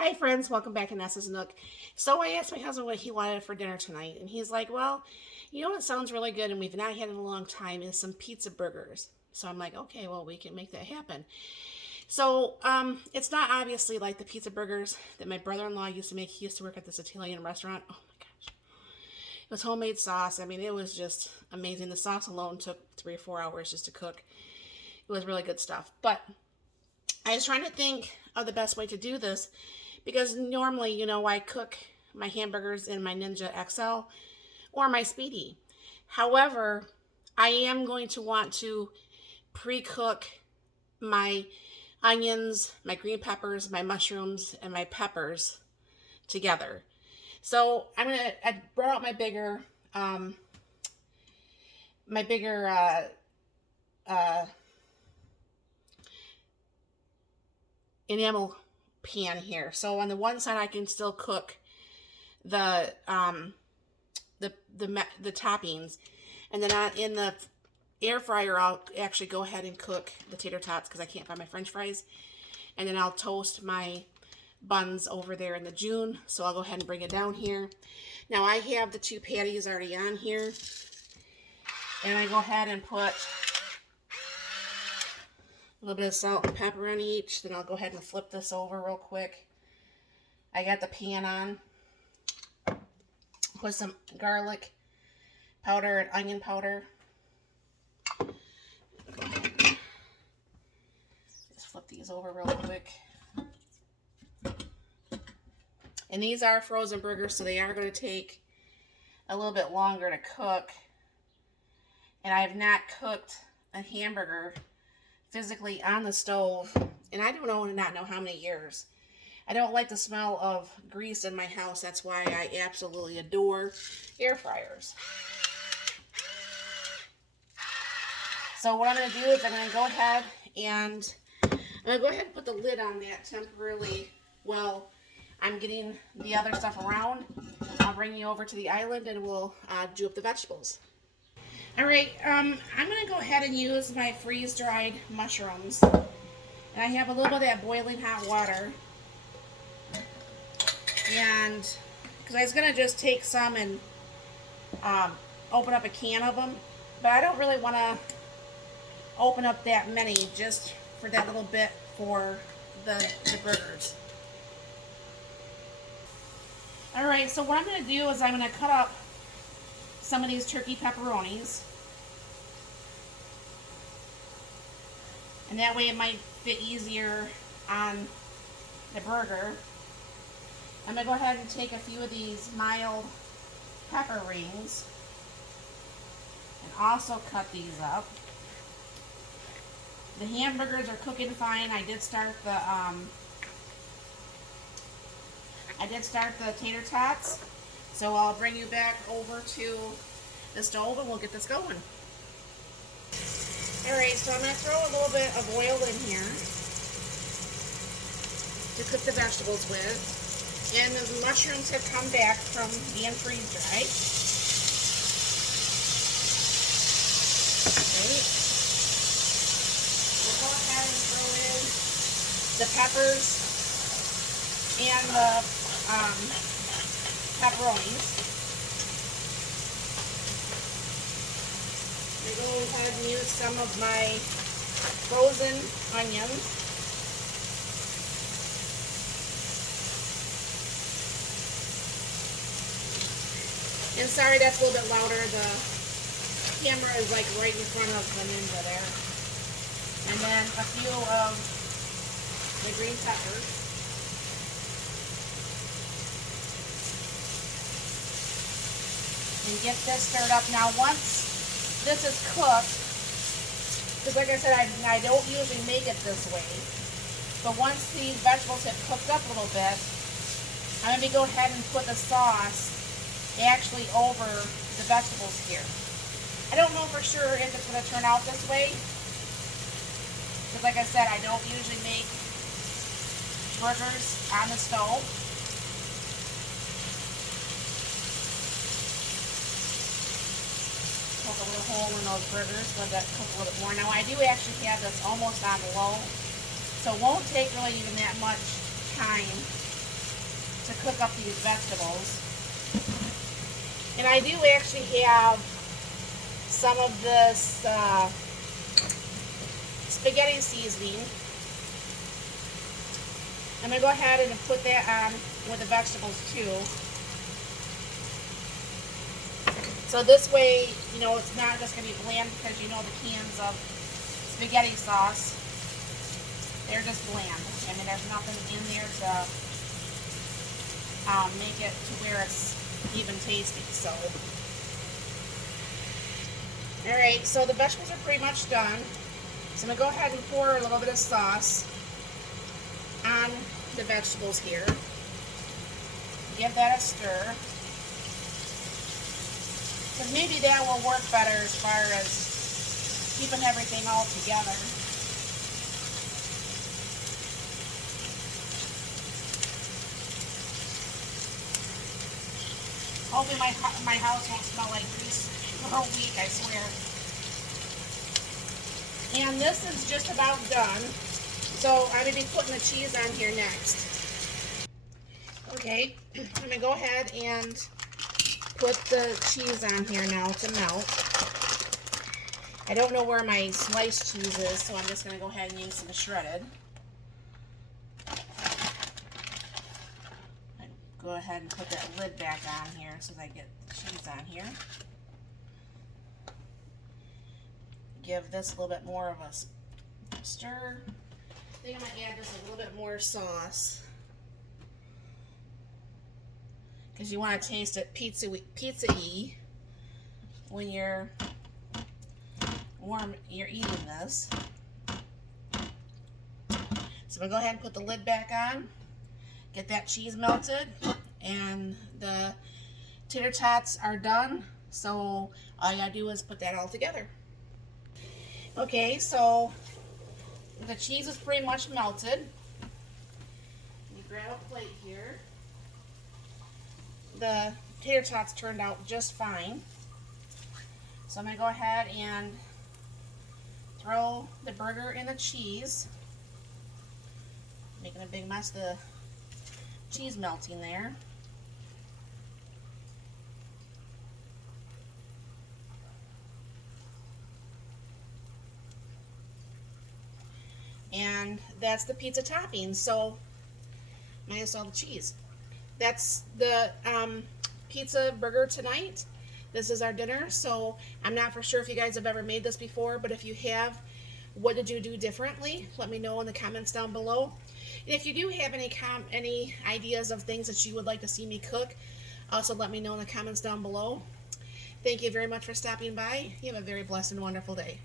Hi friends, welcome back to Nessa's Nook. So I asked my husband what he wanted for dinner tonight, and he's like, well, you know what sounds really good and we've not had in a long time is some pizza burgers. So I'm like, okay, well, we can make that happen. It's not obviously like the pizza burgers that my brother-in-law used to make. He used to work at this Italian restaurant. Oh my gosh. It was homemade sauce. I mean, it was just amazing. The sauce alone took 3 or 4 hours just to cook. It was really good stuff. But I was trying to think of the best way to do this because normally, I cook my hamburgers in my Ninja XL or my Speedy. However, I am going to want to pre cook my onions, my green peppers, my mushrooms, and my peppers together. So I brought out um, my bigger uh, enamel pan here. So on the one side, I can still cook the the toppings, and then in the air fryer, I'll actually go ahead and cook the tater tots because I can't find my French fries, and then I'll toast my buns over there in the June. So I'll go ahead and bring it down here. Now I have the two patties already on here, and I go ahead and put a little bit of salt and pepper on each. Then I'll go ahead and flip this over real quick. I got the pan on. Put some garlic powder and onion powder. Just flip these over real quick. And these are frozen burgers, so they are going to take a little bit longer to cook. And I have not cooked a hamburger physically on the stove, and I don't not know how many years. I don't like the smell of grease in my house. That's why I absolutely adore air fryers. So what I'm going to do is I'm going to go ahead and put the lid on that temporarily while I'm getting the other stuff around. I'll bring you over to the island and we'll do up the vegetables. Alright, I'm going to go ahead and use my freeze-dried mushrooms. And I have a little bit of that boiling hot water. And because I was going to just take some and open up a can of them. But I don't really want to open up that many, just for that little bit for the burgers. Alright, so what I'm going to do is I'm going to cut up some of these turkey pepperonis. And that way it might fit easier on the burger. I'm going to go ahead and take a few of these mild pepper rings and also cut these up. The hamburgers are cooking fine. I did start the tater tots. So I'll bring you back over to the stove and we'll get this going. Alright, so I'm going to throw a little bit of oil in here to cook the vegetables with. And the mushrooms have come back from being freeze-dried. Okay. We'll go ahead and throw in the peppers and the pepperonis. I'm going to go ahead and use some of my frozen onions. And sorry, that's a little bit louder. The camera is like right in front of the Ninja there. And then a few of the green peppers. And get this stirred up. Now once this is cooked, because like I said, I don't usually make it this way, but once these vegetables have cooked up a little bit, I'm going to go ahead and put the sauce actually over the vegetables here. I don't know for sure if it's going to turn out this way, because like I said, I don't usually make burgers on the stove. Poke a little hole in those burgers, let that cook a little bit more. Now I do actually have this almost on low, so it won't take really even that much time to cook up these vegetables. And I do actually have some of this spaghetti seasoning. I'm going to go ahead and put that on with the vegetables too. So this way, you know, it's not just going to be bland, because you know the cans of spaghetti sauce, they're just bland. I mean, there's nothing in there to make it to where it's even tasty. So, alright, so the vegetables are pretty much done. So I'm going to go ahead and pour a little bit of sauce on the vegetables here. Give that a stir. Because maybe that will work better as far as keeping everything all together. Hopefully my house won't smell like grease for a week, I swear. And this is just about done. So I'm going to be putting the cheese on here next. Okay, I'm going to go ahead and put the cheese on here now to melt. I don't know where my sliced cheese is, so I'm just going to go ahead and use some shredded. Go ahead and put that lid back on here so that I get the cheese on here. Give this a little bit more of a stir. I think I'm going to add just a little bit more sauce, because you want to taste it pizza-y when you're eating this. So I'm going to go ahead and put the lid back on, get that cheese melted, and the tater tots are done. So all you gotta do is put that all together. Okay, so the cheese is pretty much melted. Let me grab a plate here. The tater tots turned out just fine. So I'm going to go ahead and throw the burger in the cheese. Making a big mess of the cheese melting there. And that's the pizza topping, so minus all the cheese. That's the pizza burger tonight. This is our dinner, so I'm not for sure if you guys have ever made this before, but if you have, what did you do differently? Let me know in the comments down below. And if you do have any ideas of things that you would like to see me cook, also let me know in the comments down below. Thank you very much for stopping by. You have a very blessed and wonderful day.